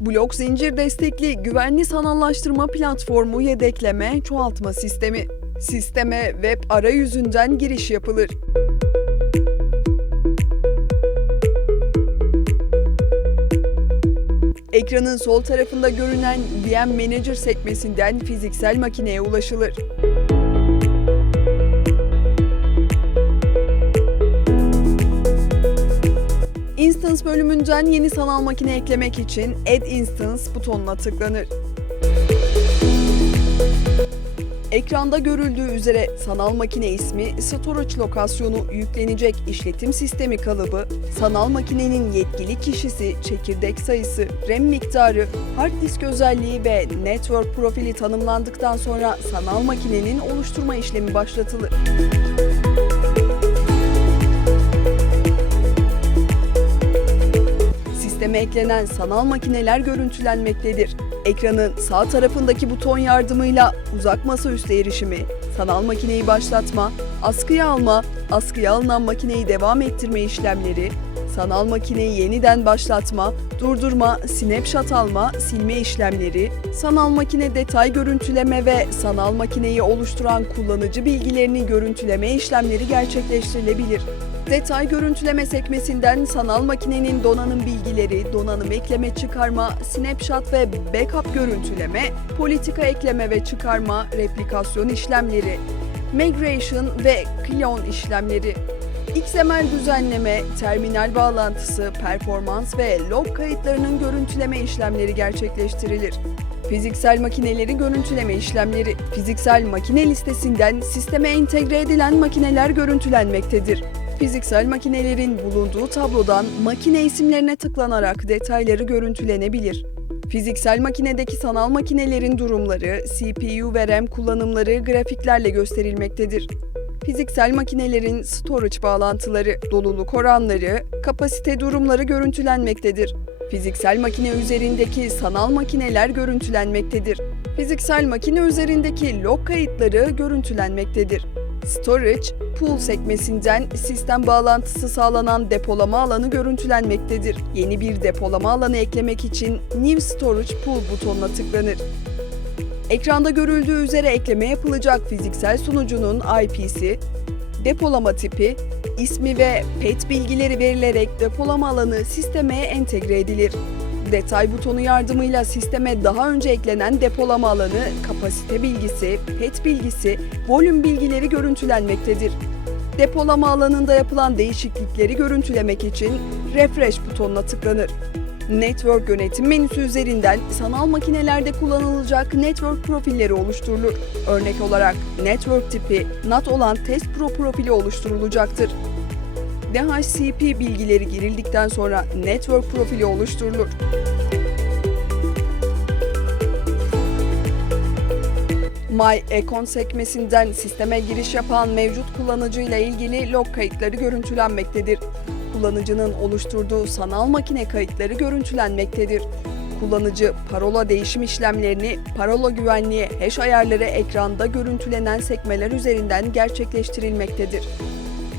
Blok zincir destekli güvenli sanallaştırma platformu yedekleme çoğaltma sistemi. Sisteme web arayüzünden giriş yapılır. Ekranın sol tarafında görünen VM Manager sekmesinden fiziksel makineye ulaşılır. Instance bölümünden yeni sanal makine eklemek için Add Instance butonuna tıklanır. Ekranda görüldüğü üzere sanal makine ismi, storage lokasyonu, yüklenecek işletim sistemi kalıbı, sanal makinenin yetkili kişisi, çekirdek sayısı, RAM miktarı, hard disk özelliği ve network profili tanımlandıktan sonra sanal makinenin oluşturma işlemi başlatılır. Eklenen sanal makineler görüntülenmektedir. Ekranın sağ tarafındaki buton yardımıyla uzak masaüstü erişimi, sanal makineyi başlatma, askıya alma, askıya alınan makineyi devam ettirme işlemleri, sanal makineyi yeniden başlatma, durdurma, snapshot alma, silme işlemleri, sanal makine detay görüntüleme ve sanal makineyi oluşturan kullanıcı bilgilerini görüntüleme işlemleri gerçekleştirilebilir. Detay görüntüleme sekmesinden sanal makinenin donanım bilgileri, donanım ekleme çıkarma, snapshot ve backup görüntüleme, politika ekleme ve çıkarma, replikasyon işlemleri, migration ve clone işlemleri, XML düzenleme, terminal bağlantısı, performans ve log kayıtlarının görüntüleme işlemleri gerçekleştirilir. Fiziksel makineleri görüntüleme işlemleri, fiziksel makine listesinden sisteme entegre edilen makineler görüntülenmektedir. Fiziksel makinelerin bulunduğu tablodan makine isimlerine tıklanarak detayları görüntülenebilir. Fiziksel makinedeki sanal makinelerin durumları, CPU ve RAM kullanımları grafiklerle gösterilmektedir. Fiziksel makinelerin storage bağlantıları, doluluk oranları, kapasite durumları görüntülenmektedir. Fiziksel makine üzerindeki sanal makineler görüntülenmektedir. Fiziksel makine üzerindeki log kayıtları görüntülenmektedir. Storage, pool sekmesinden sistem bağlantısı sağlanan depolama alanı görüntülenmektedir. Yeni bir depolama alanı eklemek için New Storage Pool butonuna tıklanır. Ekranda görüldüğü üzere ekleme yapılacak fiziksel sunucunun IP'si, depolama tipi, ismi ve PET bilgileri verilerek depolama alanı sisteme entegre edilir. Detay butonu yardımıyla sisteme daha önce eklenen depolama alanı, kapasite bilgisi, PET bilgisi, volüm bilgileri görüntülenmektedir. Depolama alanında yapılan değişiklikleri görüntülemek için Refresh butonuna tıklanır. Network yönetim menüsü üzerinden sanal makinelerde kullanılacak network profilleri oluşturulur. Örnek olarak network tipi NAT olan Test Pro profili oluşturulacaktır. DHCP bilgileri girildikten sonra network profili oluşturulur. My Econ sekmesinden sisteme giriş yapan mevcut kullanıcıyla ilgili log kayıtları görüntülenmektedir. Kullanıcının oluşturduğu sanal makine kayıtları görüntülenmektedir. Kullanıcı parola değişim işlemlerini parola güvenliği hash ayarları ekranda görüntülenen sekmeler üzerinden gerçekleştirilmektedir.